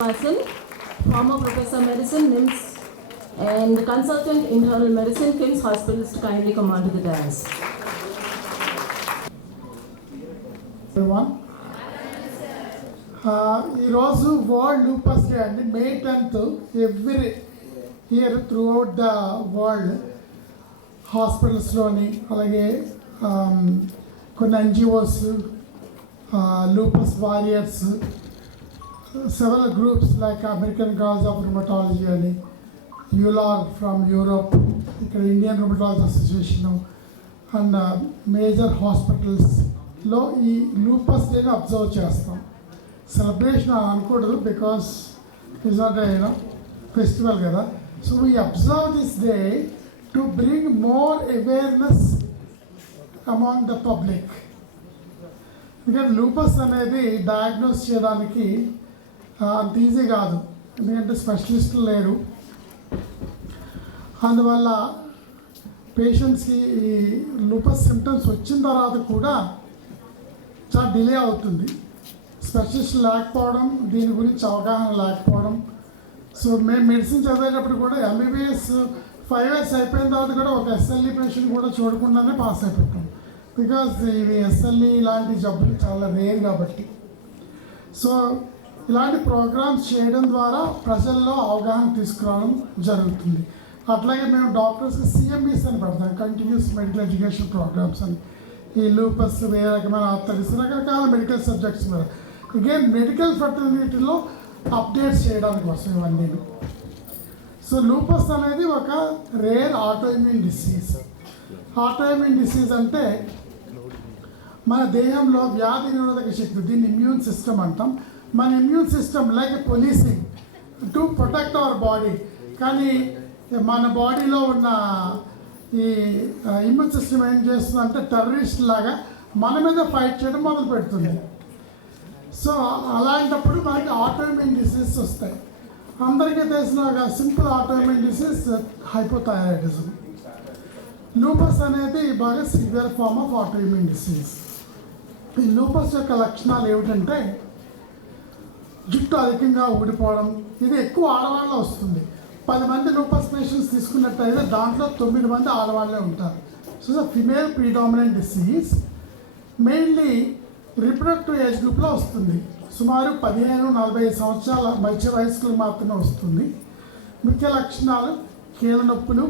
Former Professor Medicine, NIMS, and Consultant Internal Medicine, KIMS Hospitals, to kindly come on to the dais. Everyone. ఈరోజు world lupus day అండి. May 10th every year throughout the world హాస్పిటల్స్లోని అలాగే కొన్ని NGOs, lupus warriors, several groups like American College of Rheumatology and ULAR from Europe, Indian Rheumatology Association, and major hospitals లో ఈ లూపస్ డేని అబ్జర్వ్ చేస్తాం. సెలబ్రేషన్ అనుకోవద్దు because it's not festival కదా. So we observe this day to bring more awareness among the public. ఎందుకంటే లూపస్ అనేది డయాగ్నోస్ చేయడానికి అంత ఈజీ కాదు, ఎందుకంటే స్పెషలిస్టులు లేరు. అందువల్ల పేషెంట్స్కి ఈ లూపస్ సిమ్టమ్స్ వచ్చిన తర్వాత కూడా చాలా డిలే అవుతుంది. స్పెషలిస్ట్ లేకపోవడం, దీని గురించి అవగాహన లేకపోవడం. సో మేము మెడిసిన్ చదివేటప్పుడు కూడా ఎంబీబీఎస్ 5 years అయిపోయిన తర్వాత కూడా ఒక ఎస్ఎల్ఈ పేషెంట్ కూడా చూడకుండానే పాస్ అయిపోతాం. బికాజ్ ఇవి ఎస్ఎల్ఈ ఇలాంటి జబ్బులు చాలా రేర్ కాబట్టి. సో ఇలాంటి ప్రోగ్రామ్స్ చేయడం ద్వారా ప్రజల్లో అవగాహన తీసుకురావడం జరుగుతుంది. అట్లాగే మేము డాక్టర్స్కి సిఎంఈస్ అని పెడతాం, కంటిన్యూస్ మెడికల్ ఎడ్యుకేషన్ ప్రోగ్రామ్స్ అని. ఈ లూపస్ వేరే రకమైన ఆర్థరైటిస్, రకరకాల మెడికల్ సబ్జెక్ట్స్ మీద అగైన్ మెడికల్ ఫెటర్నిటీలో అప్డేట్స్ చేయడానికి వస్తాయి ఇవన్నీ. సో లూపస్ అనేది ఒక rare autoimmune disease. Autoimmune disease అంటే మన దేహంలో వ్యాధి నిరోధక శక్తి, దీన్ని ఇమ్యూన్ సిస్టమ్ అంటాం. మన immune system like policing to protect our body. కానీ మన బాడీలో ఉన్న ఈ ఇమ్యూన్ సిస్టమ్ ఏం చేస్తుంది అంటే టెర్రరిస్ట్ లాగా మన మీద ఫైట్ చేయడం మొదలు పెడుతుంది. సో అలాంటప్పుడు మనకి ఆటోఇమ్యూన్ డిసీజ్ వస్తాయి. అందరికీ తెలిసిన ఒక simple autoimmune disease hypothyroidism. Lupus అనేది బాగా severe form of autoimmune disease. ఈ లూపస్ యొక్క లక్షణాలు ఏమిటంటే జుట్టు అధికంగా ఊడిపోవడం. ఇది ఎక్కువ ఆడవాళ్ళలో వస్తుంది. 10 మంది లూపస్ పేషెంట్స్ తీసుకున్నట్టయితే దాంట్లో 9 మంది ఆడవాళ్ళే ఉంటారు. So female predominant disease, mainly reproductive age గ్రూప్లో వస్తుంది. సుమారు 15-45 సంవత్సరాల మధ్య వయస్కులు మాత్రమే వస్తుంది. ముఖ్య లక్షణాలు కీళ్ళ నొప్పులు,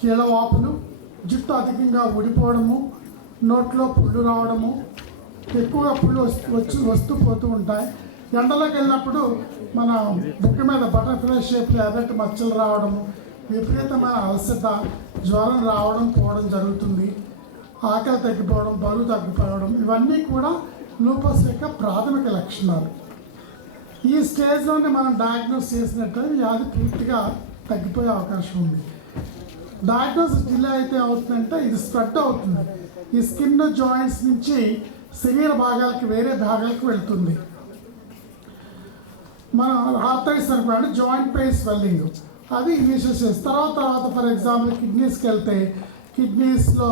కీళ్ళ వాపులు, జుట్టు అధికంగా ఊడిపోవడము, నోట్లో పుళ్ళు రావడము, ఎక్కువగా పుళ్ళు వస్తూ పోతూ ఉంటాయి. ఎండలోకి వెళ్ళినప్పుడు మన బుక్క మీద బటర్ఫ్లై షేప్లో ఎర్రటి మచ్చలు రావడము, విపరీతమైన అలసట, జ్వరం రావడం పోవడం జరుగుతుంది. ఆకలి తగ్గిపోవడం, బరువు తగ్గిపోవడం, ఇవన్నీ కూడా లూపస్ యొక్క ప్రాథమిక లక్షణాలు. ఈ స్టేజ్లోనే మనం డయాగ్నోస్ చేసినట్లయితే వ్యాధి పూర్తిగా తగ్గిపోయే అవకాశం ఉంది. డయాగ్నోసిస్ డిలే అయితే అవుతుందంటే ఇది స్ప్రెడ్ అవుతుంది. ఈ స్కిన్ జాయింట్స్ నుంచి శరీర భాగాలకి, వేరే భాగాలకు వెళ్తుంది. మనం ఆర్థరైటిస్ అనుకోండి, జాయింట్ పెయిన్ స్వెల్లింగ్, అది ఇనిషియల్ స్టేజ్. తర్వాత ఫర్ ఎగ్జాంపుల్ కిడ్నీస్కి వెళ్తే కిడ్నీస్లో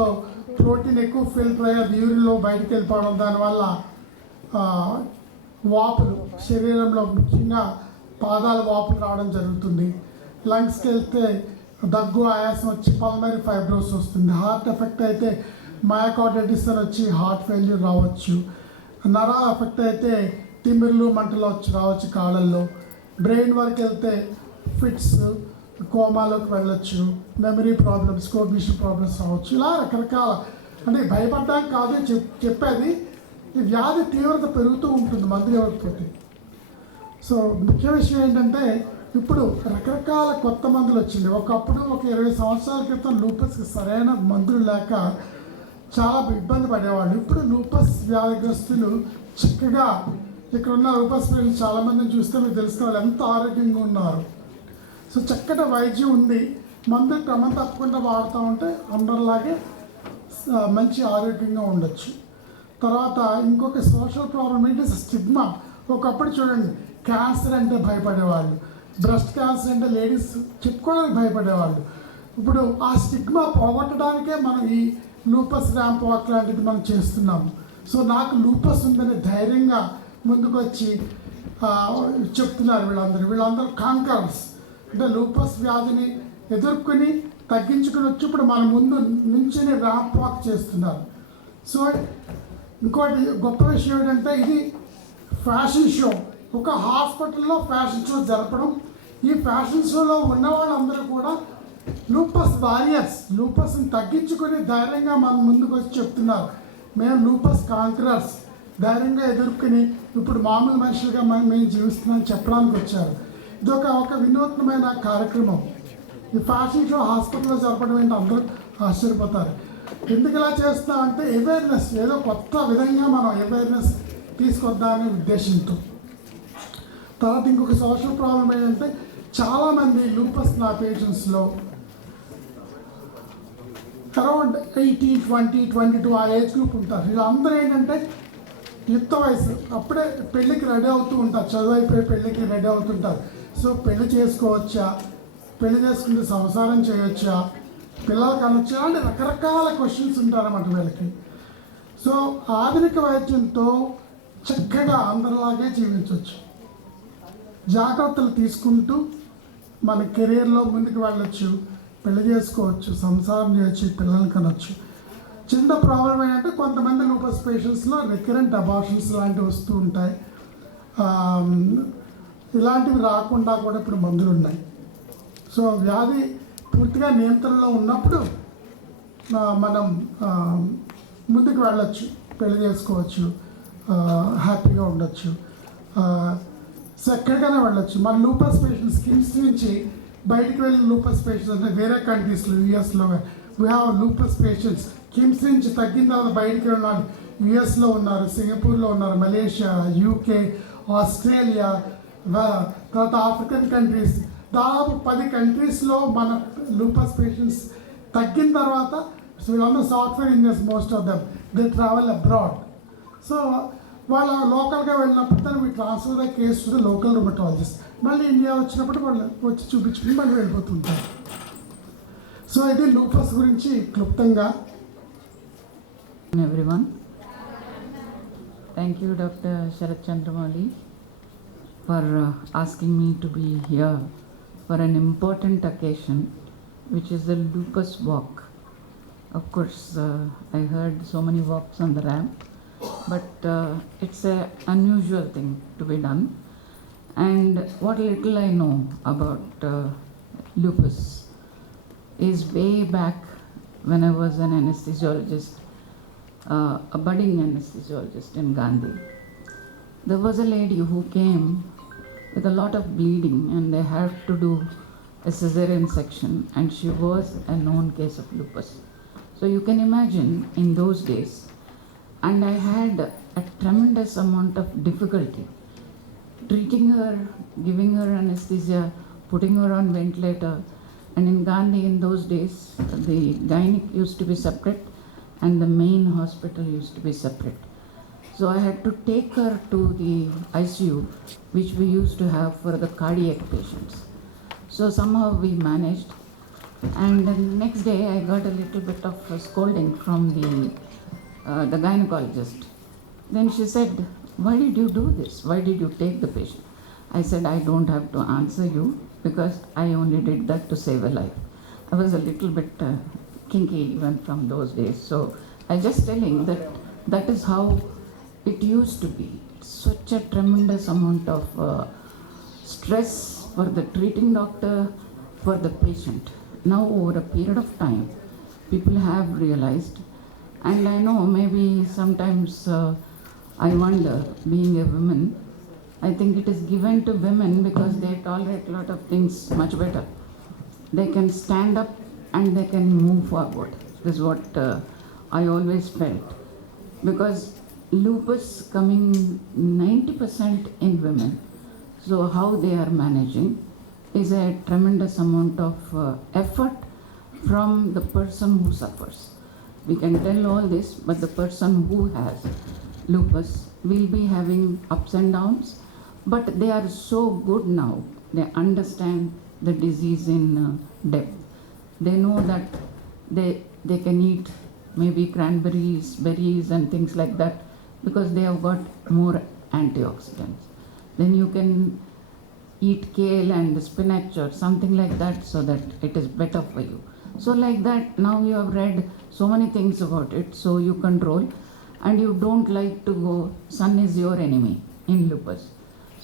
ప్రోటీన్ ఎక్కువ ఫిల్టర్ అయ్యి అది యూరిన్లో బయటకు వెళ్ళిపోవడం, దానివల్ల వాపులు శరీరంలో ముఖ్యంగా పాదాల వాపులు రావడం జరుగుతుంది. లంగ్స్కి వెళ్తే దగ్గు, ఆయాసం వచ్చి పల్మరీ ఫైబ్రోసిస్ వస్తుంది. హార్ట్ ఎఫెక్ట్ అయితే మయోకార్డైటిస్ అని వచ్చి హార్ట్ ఫెయిల్యూర్ రావచ్చు. నరాల ఎఫెక్ట్ అయితే తిమ్మిర్లు, మంటలు రావచ్చు కాళ్ళల్లో. బ్రెయిన్ వరకు వెళ్తే ఫిట్స్, కోమాలోకి వెళ్ళొచ్చు. మెమరీ ప్రాబ్లమ్స్, కోగ్నిషన్ ప్రాబ్లమ్స్ రావచ్చు. ఇలా రకరకాల, అంటే భయపడడానికి కాదు చెప్పేది, ఈ వ్యాధి తీవ్రత పెరుగుతూ ఉంటుంది మందులు ఇవ్వకపోతే. సో ముఖ్య విషయం ఏంటంటే ఇప్పుడు రకరకాల కొత్త మందులు వచ్చింది. ఒకప్పుడు ఒక 20 సంవత్సరాల క్రితం లూపస్కి సరైన మందులు లేక చాలా ఇబ్బంది పడేవాళ్ళు. ఇప్పుడు లూపస్ వ్యాధిగ్రస్తులు చక్కగా, ఇక్కడ ఉన్న లూపస్ పేషెంట్స్ చాలామందిని చూస్తే మీకు తెలిసిన వాళ్ళు ఎంత ఆరోగ్యంగా ఉన్నారు. సో చక్కటి వైద్యం ఉంది. మందులు క్రమం తప్పకుండా వాడుతూ ఉంటే అందరిలాగే మంచి ఆరోగ్యంగా ఉండొచ్చు. తర్వాత ఇంకొక సోషల్ ప్రాబ్లం ఏంటి, స్టిగ్మా. ఒకప్పుడు చూడండి, క్యాన్సర్ అంటే భయపడేవాళ్ళు, బ్రెస్ట్ క్యాన్సర్ అంటే లేడీస్ చెప్పుకోవడానికి భయపడేవాళ్ళు. ఇప్పుడు ఆ స్టిగ్మా పోగొట్టడానికే మనం ఈ లూపస్ ర్యాంప్ వాక్ లాంటిది మనం చేస్తున్నాము. సో నాకు లూపస్ ఉందని ధైర్యంగా ముందుకు వచ్చి చెప్తున్నారు. వీళ్ళందరూ కాంకర్స్, అంటే లూపస్ వ్యాధిని ఎదుర్కొని తగ్గించుకుని వచ్చి ఇప్పుడు మన ముందు నుంచి ర్యాంప్ వాక్ చేస్తున్నారు. సో ఇంకోటి గొప్ప విషయం ఏంటంటే ఇది ఫ్యాషన్ షో, ఒక హాస్పిటల్లో ఫ్యాషన్ షో జరపడం. ఈ ఫ్యాషన్ షోలో ఉన్న వాళ్ళందరూ కూడా లూపస్ వారియర్స్, లూపస్ని తగ్గించుకొని ధైర్యంగా మన ముందుకు వచ్చి చెప్తున్నారు, మేము లూపస్ కాంకరర్స్, ధైర్యంగా ఎదుర్కొని ఇప్పుడు మామూలు మనుషులుగా మేము జీవిస్తున్నామని చెప్పడానికి వచ్చారు. ఇది ఒక వినూత్నమైన కార్యక్రమం. ఈ ఫ్యాషన్ షో హాస్పిటల్లో జరపడం ఏంటి అందరూ ఆశ్చర్యపోతారు. ఎందుకు ఇలా చేస్తాం అంటే అవేర్నెస్, ఏదో కొత్త విధంగా మనం అవేర్నెస్ తీసుకొద్దామనే ఉద్దేశంతో. తర్వాత ఇంకొక సోషల్ ప్రాబ్లం ఏంటంటే చాలామంది లూపస్ నా పేషెంట్స్లో అరౌండ్ 18, 20, 22 ఆ ఏజ్ గ్రూప్ ఉంటారు. వీళ్ళందరూ ఏంటంటే యుక్త వయసు, అప్పుడే పెళ్ళికి రెడీ అవుతూ ఉంటారు, చదువు అయిపోయి పెళ్ళికి రెడీ అవుతుంటారు. సో పెళ్లి చేసుకోవచ్చా, పెళ్లి చేసుకుంటే సంసారం చేయొచ్చా, పిల్లలు కనొచ్చా అంటే రకరకాల క్వశ్చన్స్ ఉంటారన్నమాట వీళ్ళకి. సో ఆధునిక వైద్యంతో చక్కగా అందరిలాగే జీవించవచ్చు, జాగ్రత్తలు తీసుకుంటూ మన కెరీర్లో ముందుకు వెళ్ళొచ్చు, పెళ్లి చేసుకోవచ్చు, సంసారం చేయొచ్చు, పిల్లల్ని కనొచ్చు. చిన్న ప్రాబ్లం ఏంటంటే కొంతమంది లూపస్ పేషెంట్స్లో రికరెంట్ అబార్షన్స్ లాంటివి వస్తూ ఉంటాయి. ఇలాంటివి రాకుండా కూడా ఇప్పుడు మందులు ఉన్నాయి. సో వ్యాధి పూర్తిగా నియంత్రణలో ఉన్నప్పుడు మనం ముందుకు వెళ్ళొచ్చు, పెళ్లి చేసుకోవచ్చు, హ్యాపీగా ఉండొచ్చు, ఎక్కడికైనా వెళ్ళొచ్చు. మన లూపస్ పేషెంట్స్ కిమ్స్ నుంచి బయటికి వెళ్ళిన లూపస్ పేషెంట్స్ అంటే వేరే కంట్రీస్లో, యూఎస్లో we have lupus patients. KIMS నుంచి తగ్గిన తర్వాత బయటికి వెళ్ళిన యూఎస్లో ఉన్నారు, సింగపూర్లో ఉన్నారు, మలేషియా, యూకే, ఆస్ట్రేలియా, తర్వాత ఆఫ్రికన్ కంట్రీస్, దాదాపు 10 కంట్రీస్లో మన లూపస్ పేషెంట్స్ తగ్గిన తర్వాత వీళ్ళందరూ software engineers, most of them they travel abroad. So వాళ్ళ లోకల్గా వెళ్ళినప్పుడు దాన్ని we transfer the case to the local rheumatologist. మళ్ళీ ఇండియా వచ్చినప్పుడు వాళ్ళు వచ్చి చూపించుకుని మళ్ళీ వెళ్ళిపోతుంటారు. సో ఇది లూపస్ గురించి క్లుప్తంగా. Everyone, thank you Dr. Sharat Chandramali for asking me to be here for an important occasion, which is the lupus walk. Of course, I heard so many walks on the ramp, but it's an unusual thing to be done. And what little I know about lupus is way back when I was an anesthesiologist, a budding anesthesiologist in Gandhi. There was a lady who came with a lot of bleeding and they had to do a cesarean section, and she was a known case of lupus. So you can imagine in those days, and I had a tremendous amount of difficulty treating her, giving her anesthesia, putting her on ventilator. And in Gandhi in those days, the gynec used to be separate and the main hospital used to be separate. So I had to take her to the ICU, which we used to have for the cardiac patients. So somehow we managed, and the next day I got a little bit of scolding from the gynecologist. Then she said, "Why did you do this? Why did you take the patient?" I said, "I don't have to answer you because I only did that to save a life." I was a little bit kinky even from those days. So I just telling that that is how it used to be. Such a tremendous amount of stress for the treating doctor, for the patient. Now over a period of time, people have realized, and I know maybe sometimes I wonder, being a woman, I think it is given to women because they tolerate a lot of things much better. They can stand up and they can move forward. This is what I always felt. Because lupus coming 90% in women, so how they are managing is a tremendous amount of effort from the person who suffers. We can tell all this, but the person who has lupus will be having ups and downs, but they are so good now. They understand the disease in depth. They know that they can eat maybe cranberries, berries and things like that because they have got more antioxidants. then you can eat kale and spinach or something like that so that it is better for you. So like that, now you have read so many things about it, so you control, and you don't like to go, sun is your enemy in lupus.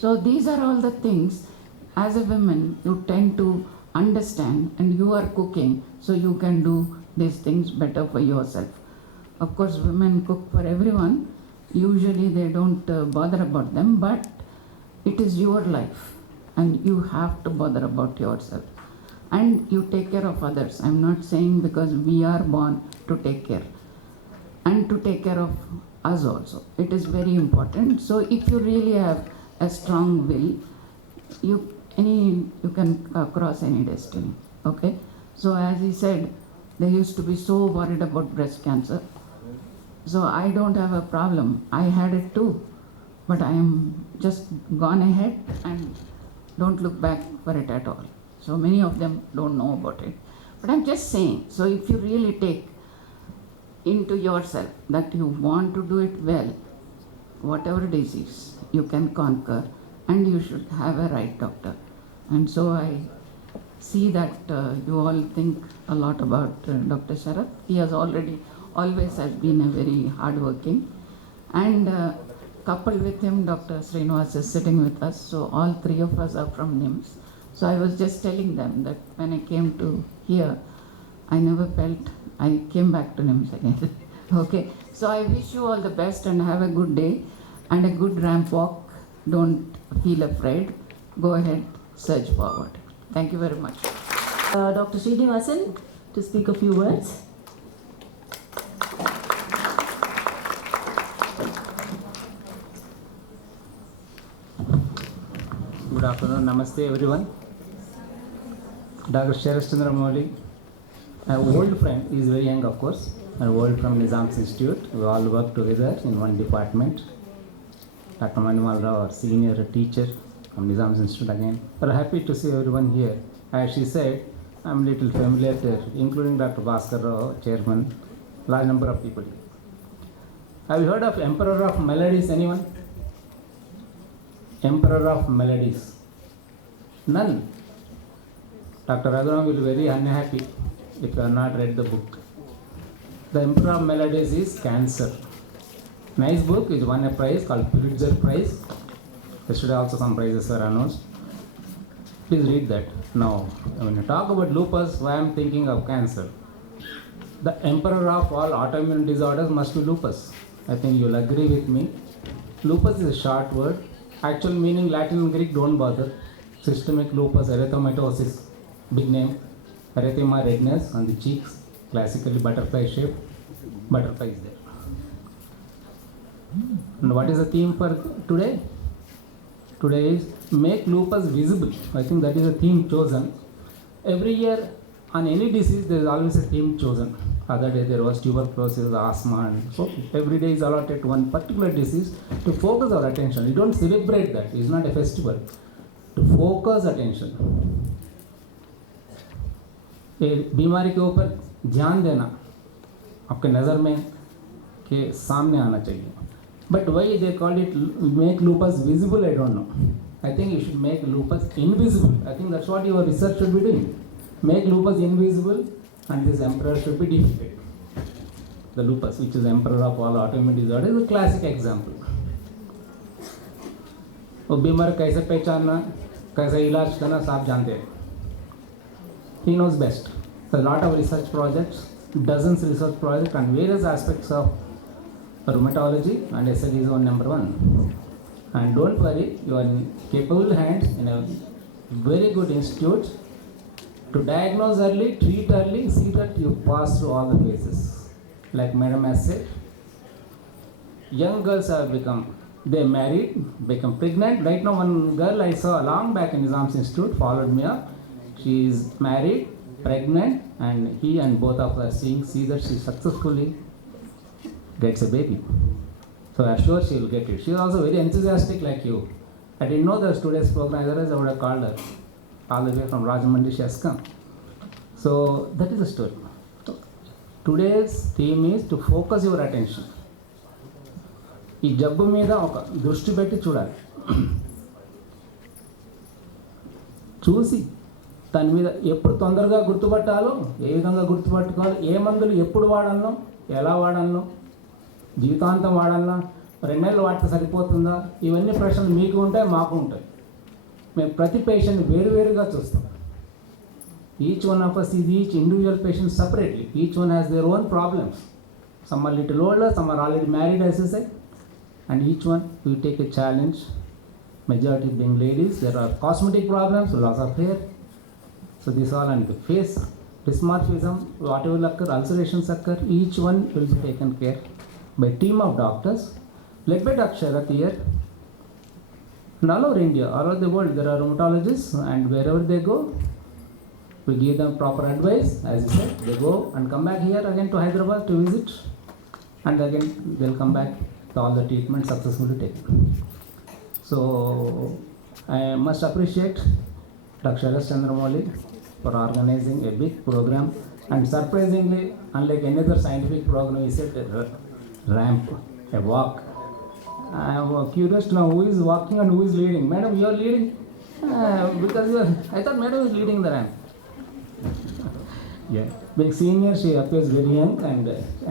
So these are all the things, as a woman, you tend to understand, and you are cooking, so you can do these things better for yourself. Of course, women cook for everyone. Usually they don't bother about them, but it is your life, and you have to bother about yourself. And you take care of others. I'm not saying because we are born to take care, and to take care of us also. It is very important. So if you really have a strong will, you can cross any destiny. Okay? So as he said, they used to be so worried about breast cancer. So I don't have a problem. I had it too, but I am just gone ahead and don't look back for it at all. So many of them don't know about it. But I'm just saying, so if you really take into yourself that you want to do it well, whatever disease you can conquer, and you should have a right doctor. And so I see that you all think a lot about Dr. Sharath. He has always has been a very hardworking, and coupled with him, Dr. Srinivas is sitting with us. So all three of us are from NIMS. So I was just telling them that when I came to here, I never felt I came back to NIMS again. Okay, so I wish you all the best and have a good day and a good ramp walk. Don't feel afraid. Go ahead, surge forward. Thank you very much. Dr. Srinivasan to speak a few words. Good afternoon, namaste everyone. Dr. Secunderabad, my old friend, he is very young of course, my old from Nizam's Institute. We all work together in one department. Dr. Manumal Rao, our senior teacher from Nizam's Institute again. We're happy to see everyone here. As she said, I'm a little familiar there, including Dr. Bhaskar Rao, chairman, large number of people. Have you heard of Emperor of Melodies, anyone? Emperor of Melodies? None. Dr. Raghuram will be very unhappy if you have not read the book. The Emperor of Melodies is cancer. Nice book, it won a prize called Pulitzer Prize. Yesterday also some prizes were announced. Please read that. Now, when you talk about lupus, why I am thinking of cancer? The emperor of all autoimmune disorders must be lupus. I think you'll agree with me. Lupus is a short word. Actual meaning Latin and Greek, don't bother. Systemic lupus erythematosus, big name. Erythema, redness on the cheeks, classically butterfly shape. Butterfly is there. And what is the theme for today? Today is make lupus visible. I think that is the theme chosen. Every year on any disease there is always a theme chosen. Other day there was tuberculosis, asthma, and so every day is allotted to one particular disease to focus our attention. You don't celebrate that. It's not a festival. To focus attention. बीमारी के ऊपर ध्यान देना आपके नज़र में के सामने आना चाहिए. But why they call it make lupus visible, I don't know. I think you should make lupus invisible. I think that's what your research should be doing. Make lupus invisible, and this emperor should be defeated. The lupus, which is emperor of all autoimmune disorders, is a classic example. वो बीमार कैसे पहचानना, कैसे इलाज करना सब जानते हैं. He knows best. There are a lot of research projects, dozens of research projects on various aspects of rheumatology, and SL is on number one. And don't worry, you are in capable hands in a very good institute to diagnose early, treat early, see that you pass through all the phases. Like Madam has said, young girls have become, they married, become pregnant. Right now one girl I saw long back in Nizam's Institute followed me up. She is married, pregnant, and he and both of us see that she successfully gets a baby. So I'm sure she will get it. She is also very enthusiastic like you. I didn't know there's today's program, otherwise I would have called her. All the way from Rajahmundry she has come. So that is the story. Today's theme is to focus your attention. ఈ జబ్బు మీద ఒక దృష్టి పెట్టి చూడాలి. చూసి దాని మీద ఎప్పుడు తొందరగా గుర్తుపట్టాలో, ఏ విధంగా గుర్తుపట్టుకోవాలి, ఏ మందులు ఎప్పుడు వాడాలనో, ఎలా వాడాలనో, జీవితాంతం వాడాలన్నా, 2 నెలలు వాడితే సరిపోతుందా, ఇవన్నీ ప్రశ్నలు మీకు ఉంటాయి, మాకు ఉంటాయి. మేము ప్రతి పేషెంట్ వేరువేరుగా చూస్తాం. Each one of us is each individual patient separately. Each one has their own problems. Some are little older, some are already married, as you say, and each one we take a challenge. Majority being ladies, there are cosmetic problems, loss of hair. So these all, and the face, dysmorphism, whatever occur, ulcerations occur, each one will be taken care by team of doctors, led by Dr. Sharath here. And all over India, all over the world, there are rheumatologists, and wherever they go, we give them proper advice. As you said, they go and come back here again to Hyderabad to visit, and again they'll come back to all the treatment successfully taken. So I must appreciate Dr. Sharath Chandramoli for organizing a big program, and surprisingly, unlike any other scientific program, he said a ramp, a walk. I am curious to know who is walking and who is leading. Madam, you are leading because you are, I thought Madam is leading the ramp. Yeah, being senior, she appears very young and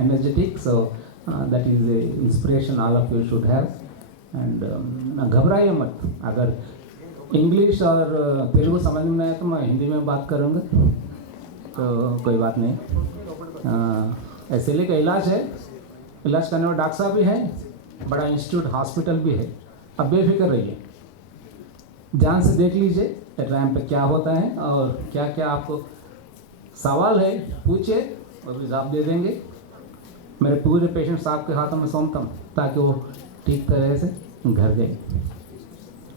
energetic, so that is the inspiration all of you should have. And घबराइए मत, अगर इंग्लिश और तेलुगु समझ में आए तो मैं हिंदी में बात करूँगा, तो कोई बात नहीं. ऐसे लेके इलाज है, इलाज करने वाले डॉक्टर साहब भी हैं, बड़ा इंस्टीट्यूट हॉस्पिटल भी है. अब बेफिक्र रहिए, ध्यान से देख लीजिए रैम पे क्या होता है और क्या क्या आपको सवाल है पूछिए, वो भी जवाब दे देंगे. मेरे पूरे पेशेंट्स आपके हाथों में सौंपता हूँ ताकि वो ठीक तरह से घर गए.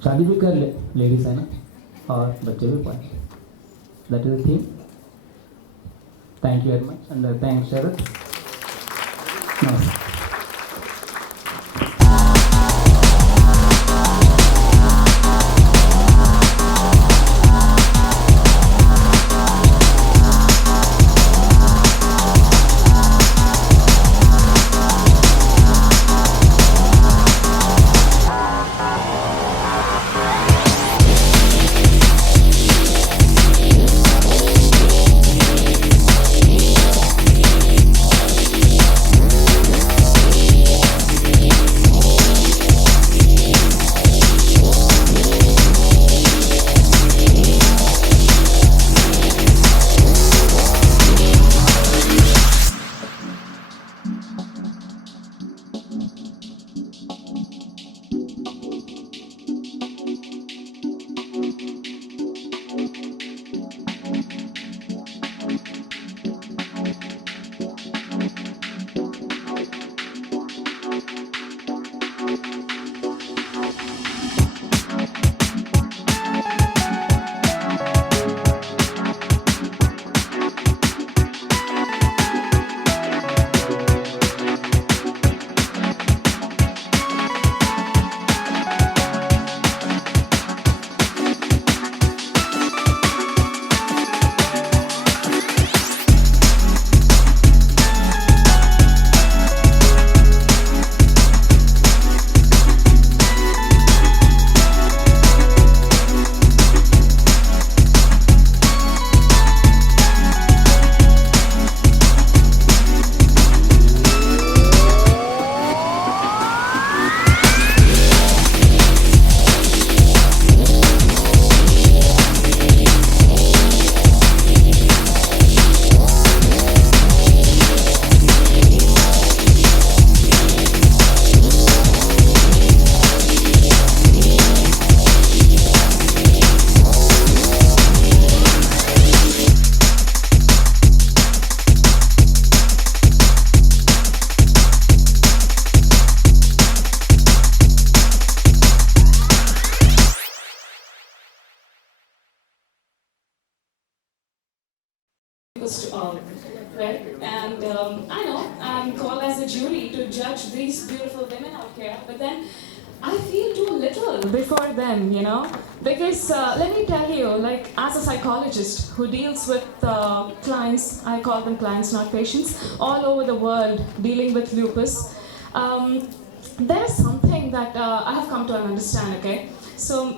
शादी भी कर ले, लेडीज है ना, और बच्चे भी पाए. That is the thing. Thank you very much and thanks Sharad. नमस्ते. To all, right? And I know I'm called as a jury to judge these beautiful women out here, but then I feel too little before them, you know? Because let me tell you, like as a psychologist who deals with clients, I call them clients, not patients, all over the world dealing with lupus, there is something that I have come to understand, okay? So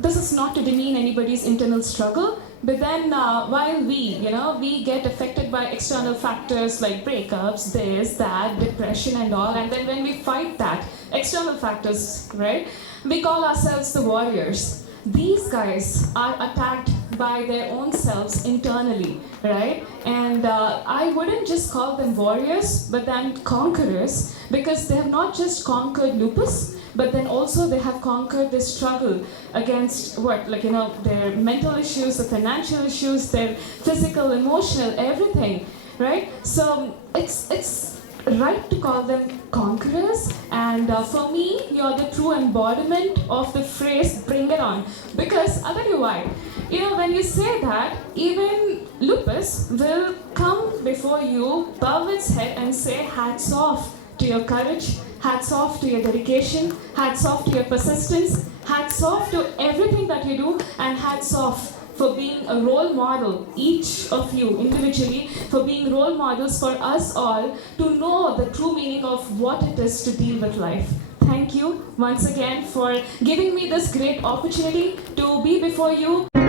this is not to demean anybody's internal struggle, but then while we get affected by external factors like breakups, this, that, depression and all, and then when we fight that, external factors, right, we call ourselves the warriors. These guys are attacked by their own selves internally, right? And I wouldn't just call them warriors, but then conquerors, because they have not just conquered lupus, but then also they have conquered this struggle against their mental issues, the financial issues, their physical, emotional, everything, right? So it's right to call them conquerors, and for me, you're the true embodiment of the phrase "bring it on." Because I'll tell you why. When you say that, even lupus will come before you, bow its head, and say, "Hats off to your courage, hats off to your dedication, hats off to your persistence, hats off to everything that you do, and hats off for being a role model, each of you individually, for being role models for us all to know the true meaning of what it is to deal with life." Thank you once again for giving me this great opportunity to be before you.